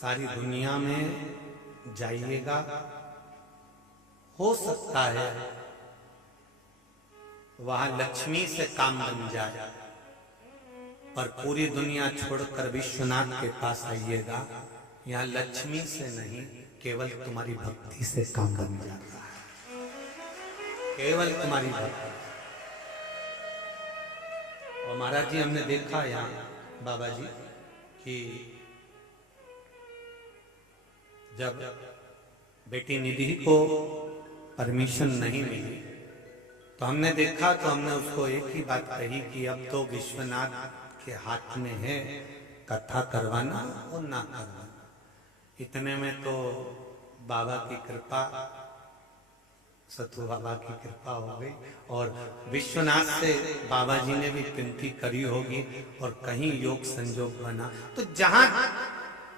सारी दुनिया में जाइएगा, हो सकता है वहां लक्ष्मी से काम बन जाए, पर पूरी दुनिया छोड़कर विश्वनाथ के पास आइएगा, यहाँ लक्ष्मी से नहीं केवल तुम्हारी भक्ति से काम बन जाता है, केवल तुम्हारी भक्ति। और महाराज जी हमने देखा यहाँ बाबा जी कि जब बेटी निधि को परमिशन नहीं मिली तो हमने देखा, तो हमने उसको एक ही बात कही कि अब तो विश्वनाथ के हाथ में है कथा करवाना और ना करवाना। इतने में तो बाबा की कृपा, सतु बाबा की कृपा हो गई और विश्वनाथ से बाबा जी ने भी विनती करी होगी और कहीं योग संजोग बना। तो जहां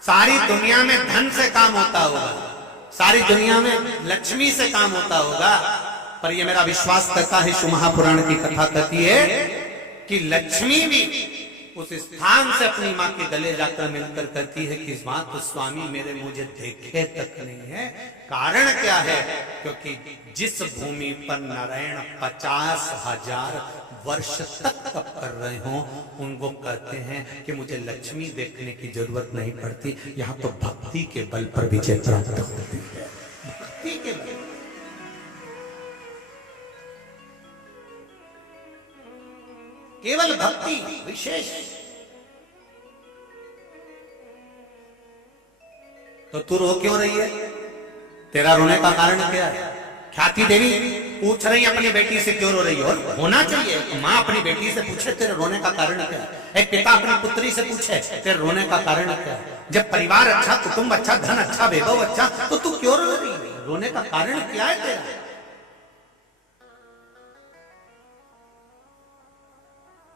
सारी दुनिया में धन से काम होता होगा, सारी दुनिया में लक्ष्मी से काम होता होगा, पर ये मेरा विश्वास करता है, शिव महापुराण की कथा कहती है कि लक्ष्मी भी उस स्थान से अपनी माँ के गले जाकर मिलकर कहती है कि माँ तो स्वामी मेरे मुझे देखे तक नहीं है। कारण क्या है? क्योंकि जिस भूमि पर नारायण 50,000 वर्ष तक तप कर रहे हो, उनको कहते हैं कि मुझे लक्ष्मी देखने की जरूरत नहीं पड़ती, यहाँ तो भक्ति के बल पर विजय प्राप्त होती है। भक्ति के बल, केवल भक्ति विशेष। तो तू रो क्यों रही है? तेरा रोने का कारण क्या है? ख्याति देवी पूछ रही अपनी बेटी से क्यों रो रही है? और होना चाहिए माँ अपनी बेटी से पूछे तेरे रोने का कारण क्या है, एक पिता अपनी पुत्री से पूछे तेरे रोने का कारण क्या है। जब परिवार अच्छा, कुटुंब अच्छा, धन अच्छा, वैभव अच्छा, तो तू क्यों रो रही है? रोने का कारण क्या है तेरा?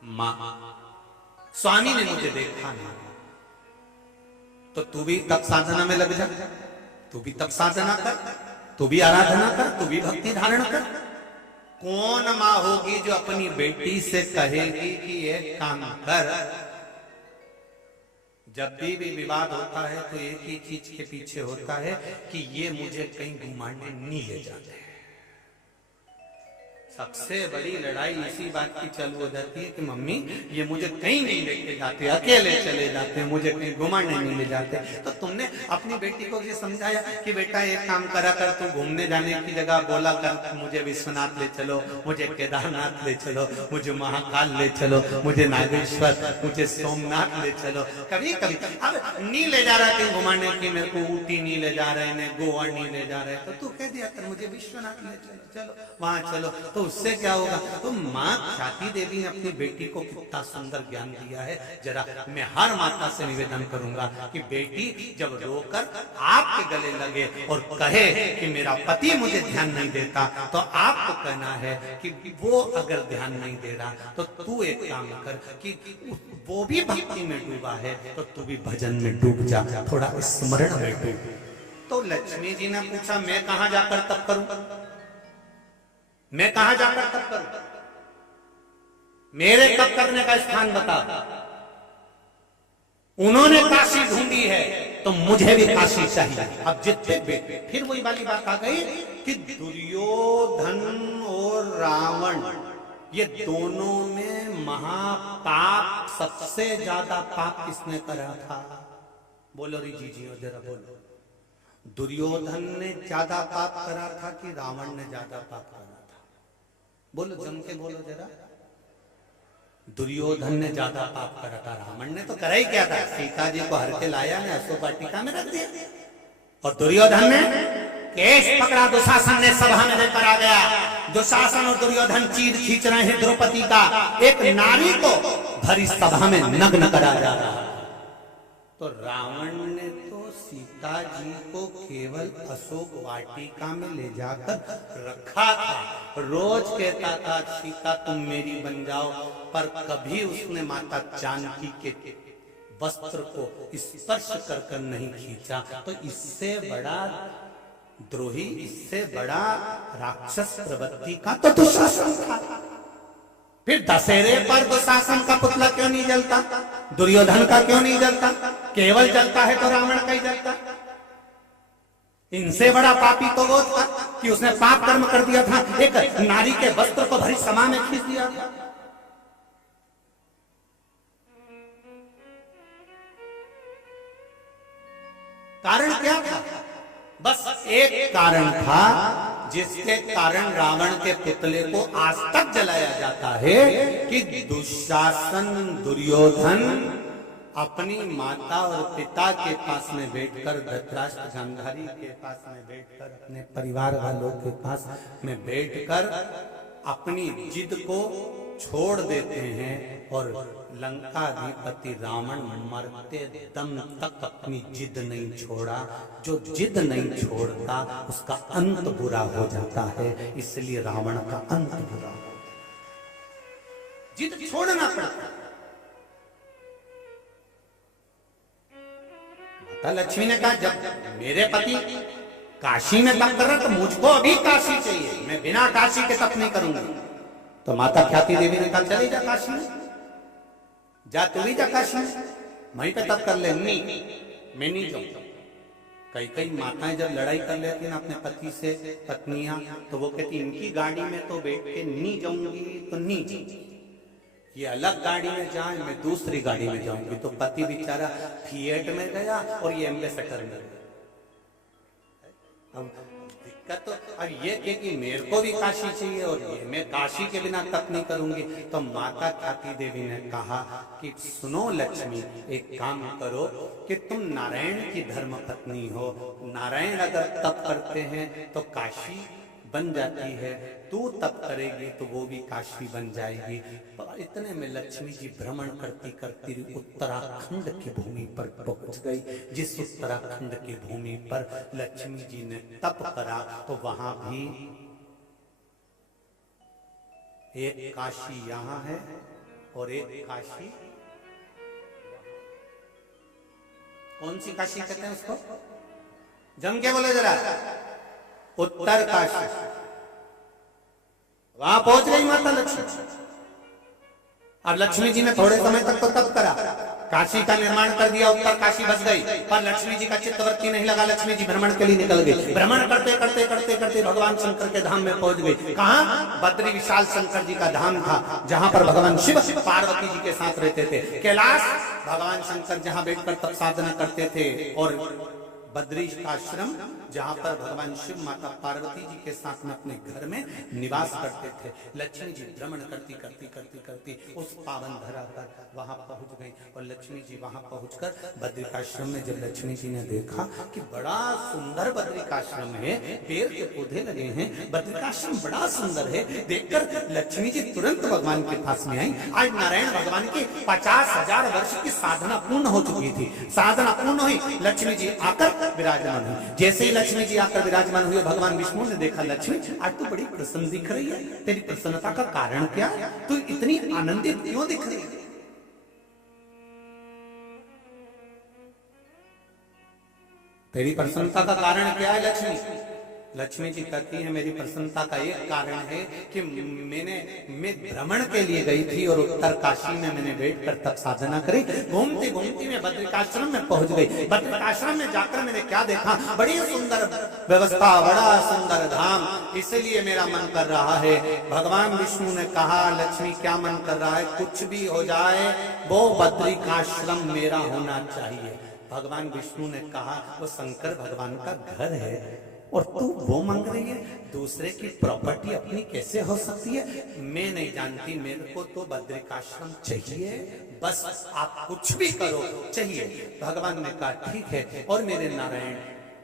माँ, स्वामी ने मुझे देखा नहीं, तो तू भी तप साधना में लग जा, तू भी तप साधना कर, तू भी आराधना कर, तू भी भक्ति धारण कर। कौन माँ होगी जो अपनी बेटी से कहेगी कि एक काम कर? जब भी विवाद होता है तो एक ही चीज के पीछे होता है कि ये मुझे कहीं घुमाने नहीं ले जाते हैं। सबसे बड़ी लड़ाई इसी बात की चालू हो जाती है कि मम्मी ये मुझे कहीं नहीं लेके जाते, अकेले चले जाते हैं, मुझे कहीं घुमाने नहीं ले जाते। तो तुमने अपनी बेटी को ये समझाया कि बेटा एक काम करा कर, तू घूमने जाने की जगह बोला कर मुझे विश्वनाथ ले चलो, मुझे केदारनाथ ले चलो, मुझे महाकाल ले चलो, मुझे नागेश्वर, मुझे सोमनाथ ले चलो। कभी कभी अब नहीं ले जा रहा कहीं घुमाने की, मेरे को ऊटी नहीं ले जा रहे हैं, गोवा नहीं ले जा रहे, तो तू कह दिया कर मुझे विश्वनाथ ले चलो, चलो वहां चलो। तो उससे क्या होगा? तो माँ ख्याति देवी ने अपनी बेटी को कितना सुंदर ज्ञान दिया है। जरा मैं हर माता से निवेदन करूंगा कि बेटी जब रोकर आपके गले लगे और कहे कि मेरा पति मुझे ध्यान नहीं देता, तो आपको कहना है कि वो अगर ध्यान नहीं दे रहा तो तू एक काम कर कि वो भी भक्ति में डूबा है तो तू भी भजन में डूब जा, थोड़ा स्मरण में डूब। तो लक्ष्मी जी ने पूछा मैं कहां जाकर तप करूं, मैं कहां जाकर तप करूं? मेरे तप करने का स्थान बता। उन्होंने काशी ढूंढी है तो मुझे भी काशी चाहिए। अब जितने बेटे, फिर वही वाली बात आ गई कि दुर्योधन और रावण ये दोनों में महापाप, सबसे ज्यादा पाप किसने करा था? बोलो री जी जरा बोलो। दुर्योधन ने ज्यादा पाप करा था कि रावण ने ज्यादा पाप करा था? बोलो जम के बोलो जरा। दुर्योधन ने ज्यादा पाप करा था, रावण ने तो करा ही क्या था? सीता जी को हर के लाया ने अशोक वाटिका में रख दिया। और दुर्योधन ने केश पकड़ा, दुशासन ने सभा में लेकर आ गया। दुशासन और दुर्योधन चीर खींच रहे हैं द्रौपदी का, एक नारी को भरी सभा में नग्न करा जा रहा है। तो रावण ने तो सीता जी को केवल अशोक वाटिका में ले जाकर रखा था। रोज कहता था सीता तुम मेरी बन जाओ, पर कभी उसने माता जानकी के वस्त्र को स्पर्श कर नहीं खींचा। तो इससे बड़ा द्रोही, इससे बड़ा राक्षस प्रवृत्ति का तो दुशासन था। फिर दशहरे पर दुशासन का पुतला क्यों नहीं जलता, दुर्योधन का क्यों नहीं जलता, केवल जलता है तो रावण का ही जलता। इनसे बड़ा पापी तो वो था कि उसने पाप कर्म कर दिया था, एक नारी के वस्त्र को भरी समा में खींच दिया था। कारण क्या था? बस एक कारण था जिसके कारण रावण के पुतले को आज तक जलाया जाता है कि दुशासन दुर्योधन अपनी माता और पिता के पास में बैठकर, धृतराष्ट्र गांधारी के पास में बैठकर, अपने परिवार वालों के पास में बैठकर अपनी जिद को छोड़ देते हैं और लंकाधिपति रावण मरते दम तक अपनी जिद नहीं छोड़ा। जो जिद नहीं छोड़ता उसका अंत बुरा हो जाता है, इसलिए रावण का अंत बुरा हो। जिद छोड़ना पड़ता। माता लक्ष्मी ने कहा जब मेरे पति काशी में तप कर रहे तो मुझको अभी काशी चाहिए, मैं बिना काशी के तप नहीं करूंगा। तो माता ख्याति देवी ने कहा चले जा काशी में, जा तू भी जा काशी में, वहीं पे तप कर ले। नहीं, मैं नहीं जाऊंगा। कई कई माताएं जब लड़ाई कर लेती ना अपने पति से, पत्नियां, तो वो कहती इनकी गाड़ी में तो बैठ के नहीं जाऊंगी तो नहीं जाऊंगी, ये अलग गाड़ी में जाए, मैं दूसरी गाड़ी में जाऊंगी। तो पति बेचारा फिएट में गया और ये एम्बेसडर में गया। अब दिक्कत तो अब ये कि मेरे को भी काशी चाहिए और ये मैं काशी के बिना तप नहीं करूंगी। तो माता ख्याति देवी ने कहा कि सुनो लक्ष्मी, एक काम करो कि तुम नारायण की धर्म पत्नी हो, नारायण अगर तप करते हैं तो काशी बन जाती है, तू तप करेगी तो वो भी काशी बन जाएगी। पर इतने में लक्ष्मी जी भ्रमण करती करती उत्तराखंड की भूमि पर पहुंच गई। जिस उत्तराखंड की भूमि पर लक्ष्मी जी ने तप करा तो वहां भी एक काशी यहां है और एक काशी, कौन सी काशी कहते हैं उसको, जम के बोले जरा, उत्तर काशी। वहां पहुंच गई माता लक्ष्मी। अब लक्ष्मी जी ने थोड़े समय तक तो तप करा, काशी का निर्माण कर दिया, उत्तर काशी बस गई। पर लक्ष्मी जी का चित्तवृत्ति नहीं लगा, लक्ष्मी जी भ्रमण के लिए निकल गई। भ्रमण करते करते करते करते भगवान शंकर के धाम में पहुंच गई। कहां? बद्री विशाल शंकर जी का धाम था, जहां पर भगवान शिव पार्वती जी के साथ रहते थे। कैलाश भगवान शंकर जहां बैठकर तप साधना करते थे, और बद्री का आश्रम जहां पर भगवान शिव माता पार्वती जी के साथ में अपने घर में निवास करते थे। लक्ष्मी जी भ्रमण करती करती करती करती उस पावन धरा पर वहां पहुंच गई। और लक्ष्मी जी वहां पहुंचकर बद्रिकाश्रम में जब लक्ष्मी जी ने देखा कि बड़ा सुंदर बद्रिकाश्रम है, पेड़ के पौधे लगे हैं, बद्रिकाश्रम बड़ा सुंदर है, देखकर लक्ष्मी जी तुरंत भगवान के पास में आई। आज नारायण भगवान की 50,000 वर्ष की साधना पूर्ण हो चुकी थी। साधना पूर्ण हुई, लक्ष्मी जी आकर विराजमान हुई। जैसे ही लक्ष्मी जी आकर विराजमान हुई, भगवान विष्णु ने देखा लक्ष्मी आज तू बड़ी प्रसन्न दिख रही है, तेरी प्रसन्नता का कारण क्या है, तू इतनी आनंदित क्यों दिख रही है? तेरी प्रसन्नता का कारण क्या है लक्ष्मी? लक्ष्मी जी कहती है मेरी प्रसन्नता का एक कारण है कि मैं भ्रमण के लिए गई थी और उत्तर काशी में मैंने बैठकर तप साधना करी। घूमती घूमती मैं बद्रिकाश्रम में पहुंच गई। बद्रिकाश्रम में जाकर मैंने क्या देखा, बड़ी सुंदर व्यवस्था, बड़ा सुंदर धाम, इसलिए मेरा मन कर रहा है। भगवान विष्णु ने कहा लक्ष्मी क्या मन कर रहा है, कुछ भी हो जाए वो बद्रिकाश्रम मेरा होना चाहिए। भगवान विष्णु ने कहा वो शंकर भगवान का घर है और तू वो मांग रही है, दूसरे की प्रॉपर्टी अपनी कैसे हो सकती है? मैं नहीं जानती, मेरे को तो बद्रिकाश्रम चाहिए, बस आप कुछ भी करो चाहिए। भगवान ने कहा ठीक है। और मेरे नारायण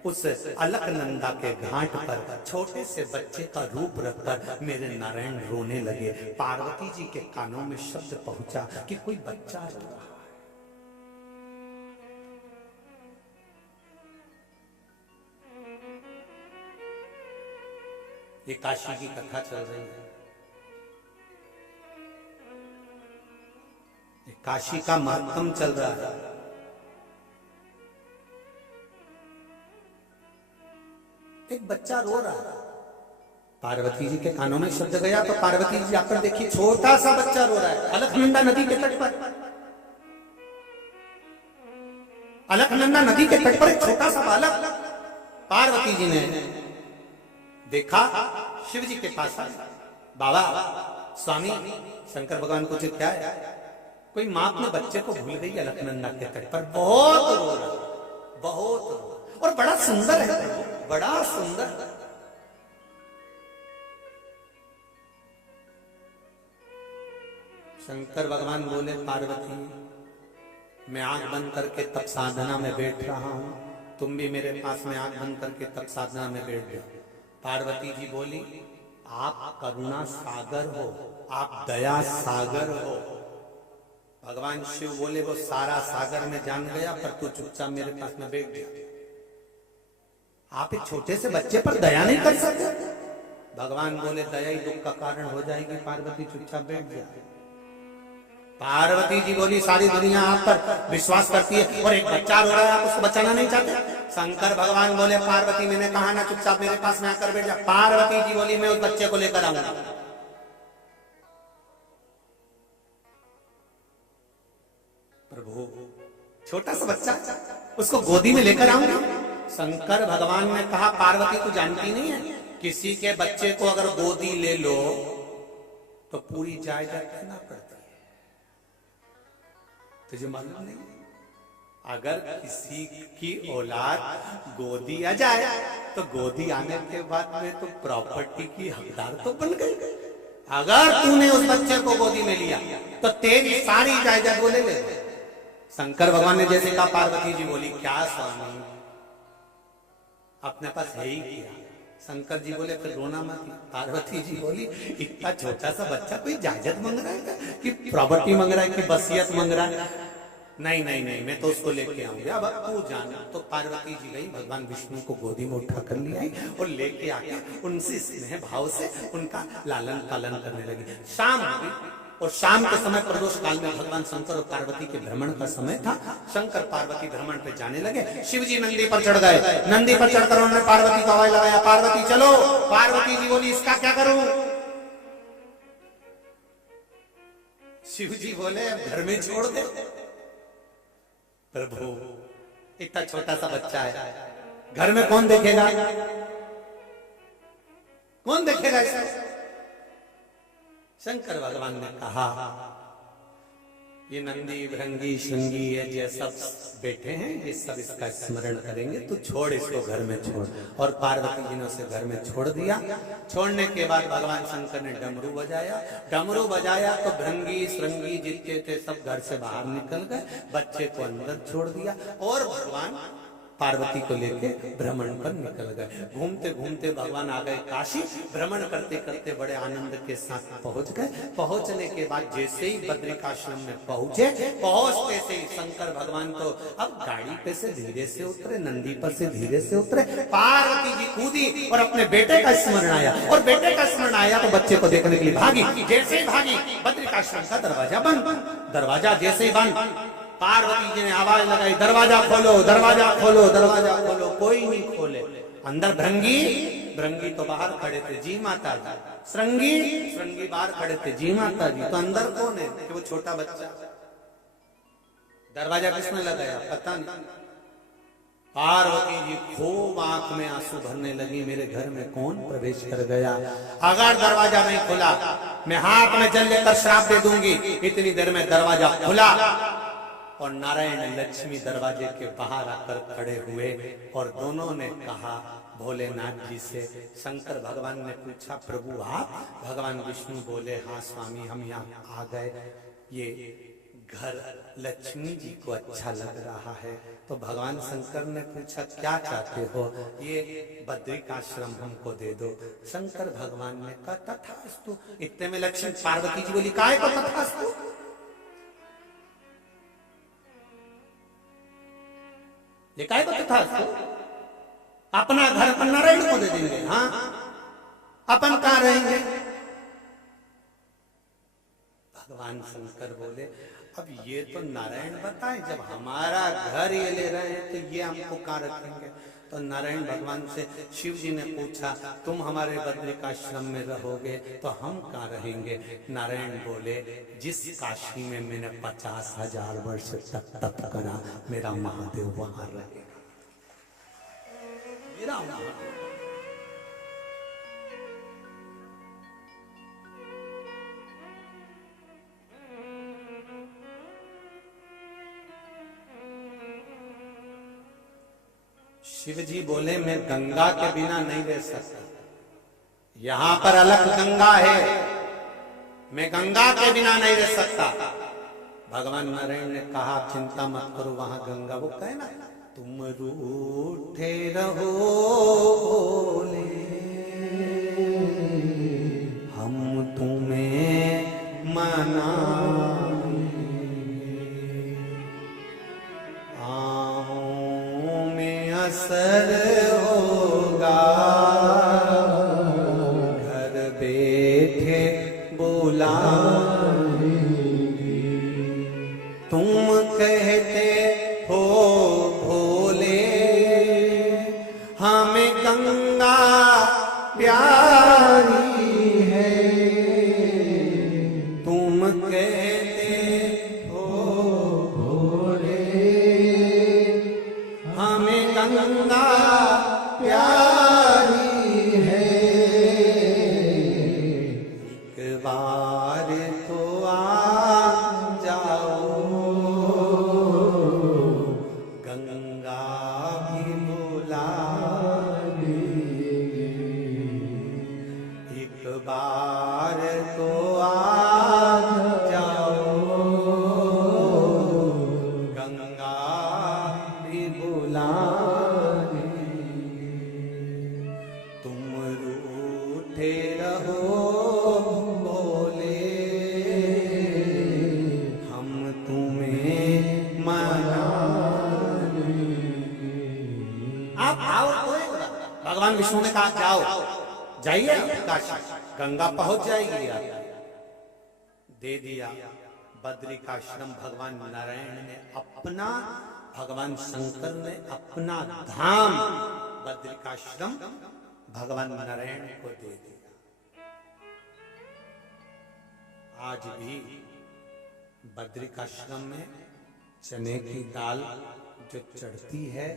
उस अलकनंदा के घाट पर छोटे से बच्चे का रूप रखकर मेरे नारायण रोने लगे। पार्वती जी के कानों में शब्द पहुंचा कि कोई बच्चा रो रहा है। ये काशी की कथा चल रही है, ये काशी का महत्व चल रहा है। एक बच्चा रो रहा है, पार्वती जी के कानों में शब्द गया तो पार्वती जी आकर देखी छोटा सा बच्चा रो रहा है अलकनंदा नदी के तट पर। अलकनंदा नदी के तट पर एक छोटा सा बालक। पार्वती जी ने देखा, शिव जी के पास आया, बाबा स्वामी शंकर भगवान पूछे क्या है? कोई मां अपने बच्चे को भूल गई अलकनंदा के तट पर, बहुत रो रहा, बहुत रो रहा। और बड़ा सुंदर है, बड़ा सुंदर। शंकर भगवान बोले पार्वती मैं आंख बंद करके तब साधना में बैठ रहा हूं, तुम भी मेरे पास में आंख बंद करके तब साधना में बैठ जाओ। पार्वती जी बोली आप करुणा सागर हो, आप दया सागर हो। भगवान शिव बोले वो सारा सागर में जान गया पर तू चुपचाप मेरे पास में बैठ गया। आप एक छोटे से बच्चे पर दया नहीं कर सकते? भगवान बोले दया ही दुख का कारण हो जाएगी, पार्वती चुपचाप बैठ गया। पार्वती जी बोली सारी दुनिया आप पर विश्वास करती है और एक बच्चा रो रहा है, आप उसको बचाना नहीं चाहते? शंकर भगवान बोले पार्वती मैंने कहा ना चुपचाप मेरे पास में आकर बैठ जा। पार्वती जी बोली मैं उस बच्चे को लेकर आऊंगा। प्रभु छोटा सा बच्चा, उसको गोदी में लेकर आऊंगा। शंकर भगवान ने कहा पार्वती तू जानती नहीं है, किसी के बच्चे को अगर गोदी ले लो तो पूरी जायदाद देना पड़ता है, तुझे मालूम नहीं? अगर किसी की औलाद गोदी आ जाए तो गोदी आने के बाद में तो प्रॉपर्टी की हकदार तो बन गई। अगर तूने उस बच्चे को गोदी में लिया तो तेरी सारी जायदाद वो ले ले। शंकर भगवान ने जैसे कहा, पार्वती जी बोली क्या स्वामी अपने पास है ही किया। शंकर जी बोले फिर रोना मत। पार्वती जी बोली इतना छोटा सा बच्चा कोई जायदाद मांग रहा है कि प्रॉपर्टी मांग रहा है कि वसीयत मांग रहा है? नहीं नहीं नहीं मैं तो उसको लेके आऊंगी, अब तू जाना। तो पार्वती जी गई, भगवान विष्णु को गोदी में उठा कर ले आई और लेके आके उनसे स्नेह भाव से उनका लालन पालन करने लगी। शाम हो गई और शाम के समय प्रदोष काल में भगवान शंकर और पार्वती के भ्रमण का समय था। शंकर पार्वती भ्रमण पे जाने लगे। शिव जी नंदी पर चढ़ गए। नंदी पर चढ़कर उन्होंने पार्वती को आवाज लगाया, पार्वती चलो। पार्वती जी बोली इसका क्या करूं? शिव जी बोले घर में छोड़ दे। प्रभु इतना छोटा सा बच्चा है, घर में कौन देखेगा? कौन देखेगा इसे? शंकर भगवान ने कहा ये नंदी भृंगी श्रृंगी ये सब बैठे हैं, ये सब इसका स्मरण करेंगे, तो छोड़ इसको घर में छोड़। और पार्वती जी ने उसे घर में छोड़ दिया। छोड़ने के बाद भगवान शंकर ने डमरू बजाया। डमरू बजाया तो भृंगी श्रृंगी जितने थे सब घर से बाहर निकल गए, बच्चे को अंदर छोड़ दिया और भगवान पार्वती को लेके भ्रमण पर निकल गए। घूमते घूमते भगवान आ गए काशी। भ्रमण करते करते बड़े आनंद के साथ पहुंच गए। पहुंचने के बाद जैसे ही बद्रिकाश्रम में पहुंचे, पहुंचते से ही शंकर भगवान तो अब गाड़ी पे से धीरे से उतरे, नंदी पर से धीरे से उतरे। पार्वती जी कूदी और अपने बेटे का स्मरण आया, और बेटे का स्मरण आया तो बच्चे को देखने के लिए भागी। जैसे ही भागी बद्रिकाश्रम का दरवाजा बंद। दरवाजा जैसे ही बंद, पार्वती जी ने आवाज लगाई, दरवाजा खोलो, दरवाजा खोलो, दरवाजा खोलो। कोई नहीं खोले। अंदर भृंगी, भृंगी तो बाहर खड़े थे, जी माता जी। श्रृंगी, श्रृंगी बाहर खड़े थे, जी माता जी। तो अंदर कौन है? कि वो छोटा बच्चा। दरवाजा किसने लगाया पता नहीं। पार्वती जी खूब आंख में आंसू भरने लगी, मेरे घर में कौन प्रवेश कर गया? अगर दरवाजा नहीं खुला मैं हाथ में जल लेकर श्राप दे दूंगी। इतनी देर में दरवाजा खुला और नारायण लक्ष्मी दरवाजे के बाहर आकर खड़े हुए और दोनों ने कहा भोलेनाथ जी से। शंकर भगवान ने पूछा प्रभु आप? भगवान विष्णु बोले हाँ स्वामी हम यहाँ आ गए, ये घर लक्ष्मी जी को अच्छा लग रहा है। तो भगवान शंकर ने पूछा क्या चाहते हो? ये बद्रिकाश्रम हमको दे दो। शंकर भगवान ने कहा तथास्तु। इतने में लक्ष्मी पार्वती जी बोली काहे को तथास्तु? ये काय को तथास्तु? अपना घर अपन नारायण को दे देंगे। हाँ अपन कहां रहेंगे? भगवान शंकर बोले अब ये तो नारायण बताए, जब हमारा घर ये ले रहे हैं तो ये हमको कहां रखेंगे? तो नारायण भगवान से शिव जी ने पूछा, तुम हमारे बद्रिकाश्रम में रहोगे तो हम कहाँ रहेंगे? नारायण बोले, जिस काशी में मैंने 50,000 वर्ष तक तप करा, मेरा महादेव वहां रहेगा। मेरा महादेव। शिव जी बोले, मैं गंगा के बिना नहीं रह सकता, यहां पर अलग गंगा है, मैं गंगा के बिना नहीं रह सकता। भगवान नारायण ने कहा, चिंता मत करो, वहां गंगा, वो कहे ना, तुम रूठे रहो बोले, हम तुम्हें मना असर होगा, घर बैठे बुला, तुम कहते हो भोले, हमें गंगा प्यारी है, तुम कहते हो भोले, हमें गंगा प्यारी है, एक बार तो आ जाओ, गंगा भी बुला देगी, एक बार तो आ जाओ, गंगा भी बुला देगी, तुम रूठे रहो बोले, हम तुम्हें मना लेंगे। आप आओ, भगवान विष्णु ने कहा, जाओ, जाइए काशी, गंगा पहुंच जाएगी। दे दिया बद्रिकाश्रम। भगवान नारायण ने अपना, भगवान शंकर ने अपना धाम बद्रिकाश्रम भगवान नारायण को दे दिया। आज भी बद्रिकाश्रम में चने की दाल जो चढ़ती है,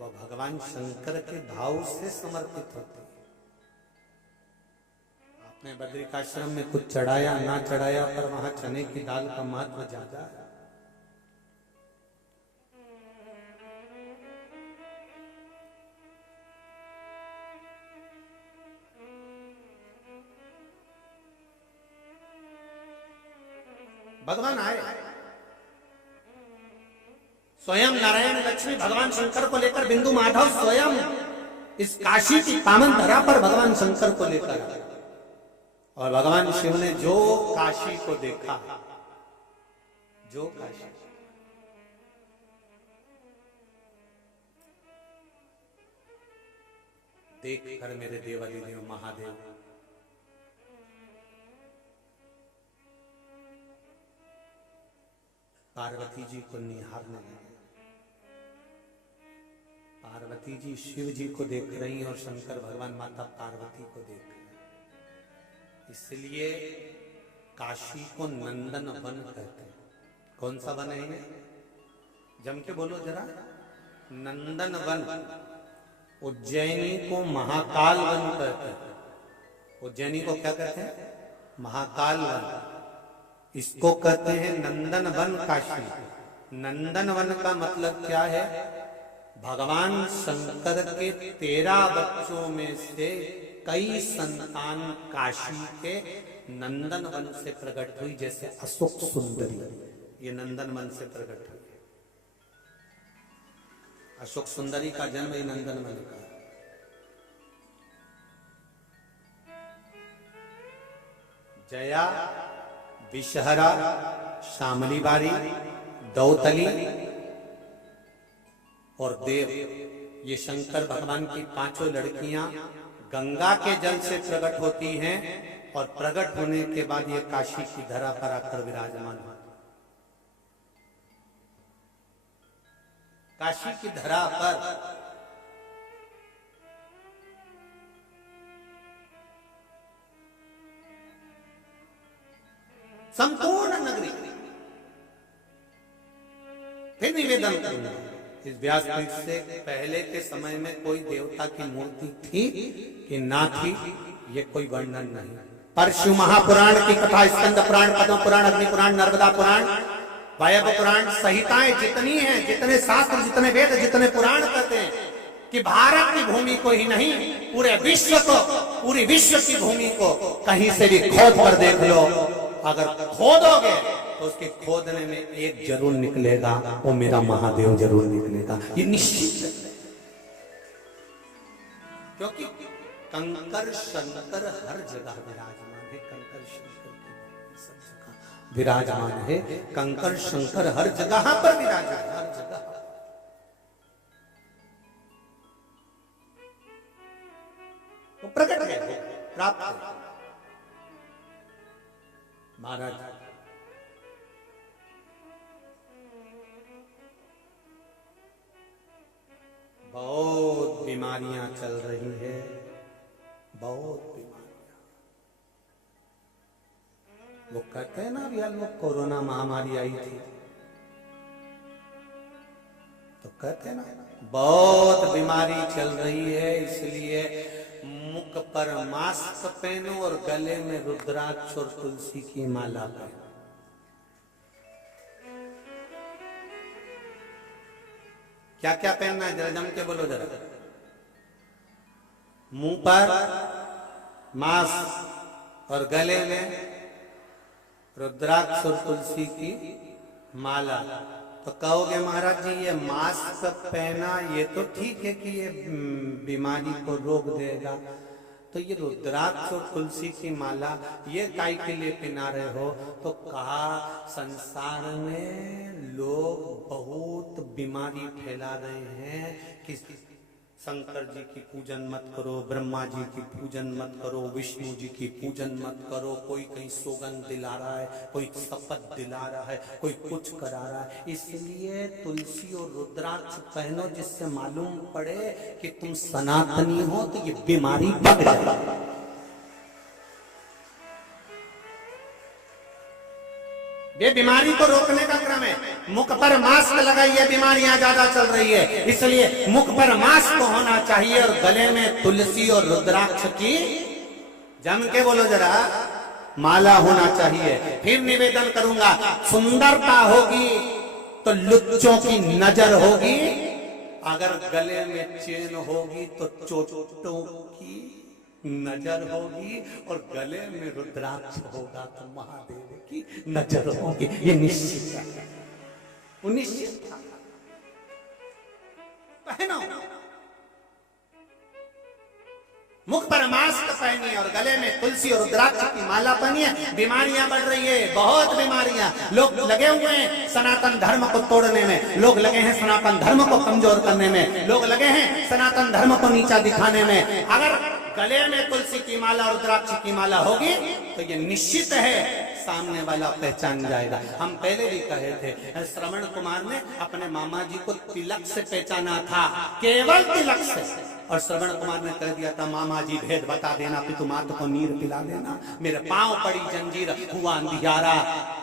वह भगवान शंकर के भाव से समर्पित होती है। आपने बद्रिकाश्रम में कुछ चढ़ाया ना चढ़ाया, पर वहां चने की दाल का महत्व ज्यादा है। भगवान आए, स्वयं नारायण लक्ष्मी भगवान शंकर को लेकर, बिंदु माधव स्वयं इस काशी की पावन धरा पर भगवान शंकर को लेकर, और भगवान शिव ने जो काशी को देखा, जो काशी, देख कर मेरे देवादिदेव महादेव पार्वती जी को निहारने लगे। पार्वती जी शिव जी को देख रही और शंकर भगवान माता पार्वती को देख रहे। इसलिए काशी को नंदन वन कहते हैं। कौन सा वन है ये? जम के बोलो जरा। नंदन वन। उज्जैनी को महाकाल वन कहते हैं। उज्जैनी को क्या कहते हैं? महाकाल वन। इसको कहते हैं नंदन वन काशी। नंदन वन का मतलब क्या है? भगवान शंकर के 13 बच्चों में से कई संतान काशी के नंदन वन से प्रकट हुई, जैसे अशोक सुंदरी, ये नंदन वन से प्रकट हुई। अशोक सुंदरी का जन्म ही नंदन वन का। जया, विषहरा, शामली बारी, दौतली और देव, ये शंकर भगवान की 5 लड़कियां गंगा के जल से प्रकट होती हैं और प्रकट होने के बाद ये काशी की धरा पर आकर विराजमान होती। काशी की धरा पर संपूर्ण नगरी। फिर निवेदन करूंगा, इस व्यासपीठ से पहले के समय में कोई देवता की मूर्ति थी कि ना थी, ये कोई वर्णन नहीं। पर शिव महापुराण की कथा, स्कंद पुराण, पद्म पुराण, अग्नि पुराण, नर्मदा पुराण, वायव्य पुराण, संहिताएं जितनी हैं, जितने शास्त्र, जितने वेद, जितने पुराण कहते हैं कि भारत की भूमि को ही नहीं, पूरे विश्व को, पूरी विश्व की भूमि को कहीं से भी खोद कर देख लो, अगर खोदोगे तो उसके खोदने में एक जरूर निकलेगा, वो मेरा महादेव जरूर निकलेगा, ये निश्चित है। क्योंकि कंकर शंकर हर जगह विराजमान है, कंकर शंकर की सब जगह विराजमान है, कंकर शंकर हर जगह पर विराजमान, हर जगह। तो प्रकट है, प्राप्त है। महाराज बहुत बीमारियां चल रही है, बहुत बीमारियां। वो कहते हैं ना, अभी लोग कोरोना महामारी आई थी तो कहते हैं ना बहुत बीमारी चल रही है, इसलिए मुख पर मास्क पहनो और गले में रुद्राक्ष और तुलसी की माला पहनो। क्या क्या पहनना है, जरा जम के बोलो जरा। मुंह पर मास्क और गले में रुद्राक्ष और तुलसी की माला। तो कहोगे महाराज जी ये मास्क पहना ये तो ठीक है कि ये बीमारी को रोक देगा, तो ये रुद्राक्ष और तुलसी की माला ये काय के लिए पहना रहे हो? तो कहा संसार में लोग बहुत बीमारी फैला रहे हैं कि शंकर जी की पूजन मत करो, ब्रह्मा जी की पूजन मत करो, विष्णु जी की पूजन मत करो। कोई कहीं सौगंध दिला रहा है, कोई शपथ दिला रहा है, कोई कुछ करा रहा है। इसलिए तुलसी और रुद्राक्ष पहनो जिससे मालूम पड़े कि तुम सनातनी हो, तो ये बीमारी बढ़ जाए। ये बीमारी को रोकने का क्रम है। मुख पर मास्क लगाइए, बीमारियां ज्यादा चल रही है, इसलिए मुख पर मास्क होना चाहिए और गले में तुलसी और रुद्राक्ष की, जम के बोलो जरा, माला होना चाहिए। फिर निवेदन करूंगा, सुंदरता होगी तो लुच्चों की नजर होगी, अगर गले में चेन होगी तो चोटों की नजर होगी, और गले में रुद्राक्ष होगा तो महादेव की नजर होगी। ये निश्चित है, वो निश्चित था। पहनो, मुख पर मास्क पहनिए और गले में तुलसी और रुद्राक्ष की माला पहनिए। बीमारियां बढ़ रही है, बहुत बीमारियां। लोग लगे हुए हैं सनातन धर्म को तोड़ने में, लोग लगे हैं सनातन धर्म को कमजोर करने में, लोग लगे हैं सनातन धर्म को नीचा दिखाने में। अगर गले में तुलसी की माला और रुद्राक्ष की माला होगी तो ये निश्चित है सामने वाला पहचान जाएगा। हम पहले भी कहे थे, श्रवण कुमार ने अपने मामा जी को तिलक से पहचाना था, केवल तिलक से। और श्रवण कुमार ने कह दिया था, मामा जी भेद बता देना, पितुमात को नीर पिला देना। मेरे पांव पड़ी जंजीर, हुआ अंधियारा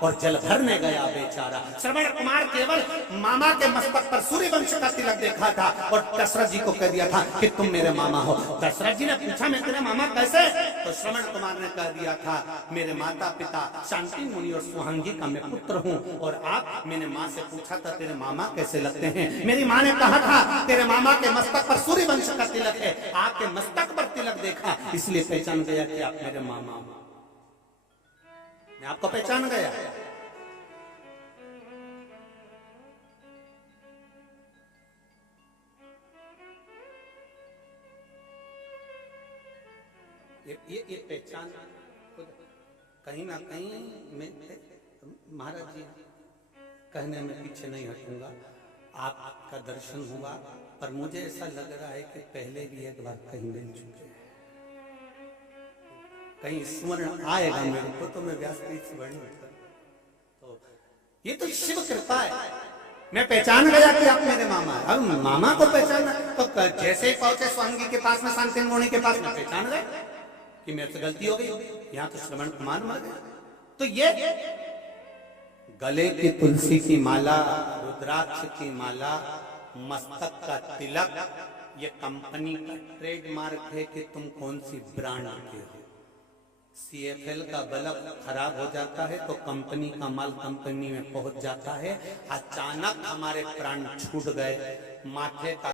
और जल भरने गया बेचारा। श्रवण कुमार केवल मामा के मस्तक पर सूर्यवंश का तिलक देखा था और दशरथ जी को कह दिया था कि तुम मेरे मामा हो। दशरथ जी ने पूछा, मैं तेरे मामा कैसे? तो श्रवण कुमार ने कह दिया था, मेरे माता पिता शांति मुनि और सुहांगी का मैं पुत्र हूँ। और आप, मैंने माँ से पूछा था तेरे मामा कैसे लगते हैं? मेरी माँ ने कहा था तेरे मामा के मस्तक पर सूर्यवंश का तिलक है। आपके मस्तक पर तिलक देखा, इसलिए पहचान गया कि आप मेरे मामा हो। मैं आपको पहचान गया। ये पहचान कहीं ना कहीं मैं महाराज जी कहने में पीछे नहीं हटूंगा। आपका दर्शन हुआ, पर मुझे ऐसा लग रहा है कि पहले भी एक बार कहीं मिल चुके हैं, कहीं स्मरण आएगा मेरे को, तो मैं व्यासपीठ से वर्णन करूं। तो ये तो शिव कृपा है, मैं पहचान गया कि आप मेरे मामा हैं। अब मामा को पहचाना तो जैसे ही पहुंचे स्वांगी के पास में, शांति मुनि के पास में, पहचान गए कि मेरे से गलती हो गई, यहाँ तो श्रवण कुमार मर गया। तो ये गले की तुलसी की माला, रुद्राक्ष की माला, मस्तक का तिलक, ये कंपनी का ट्रेडमार्क है कि तुम कौन सी ब्रांड के हो। CFL का बल्ब खराब हो जाता है तो कंपनी का माल कंपनी में पहुंच जाता है। अचानक हमारे प्राण छूट गए, माथे का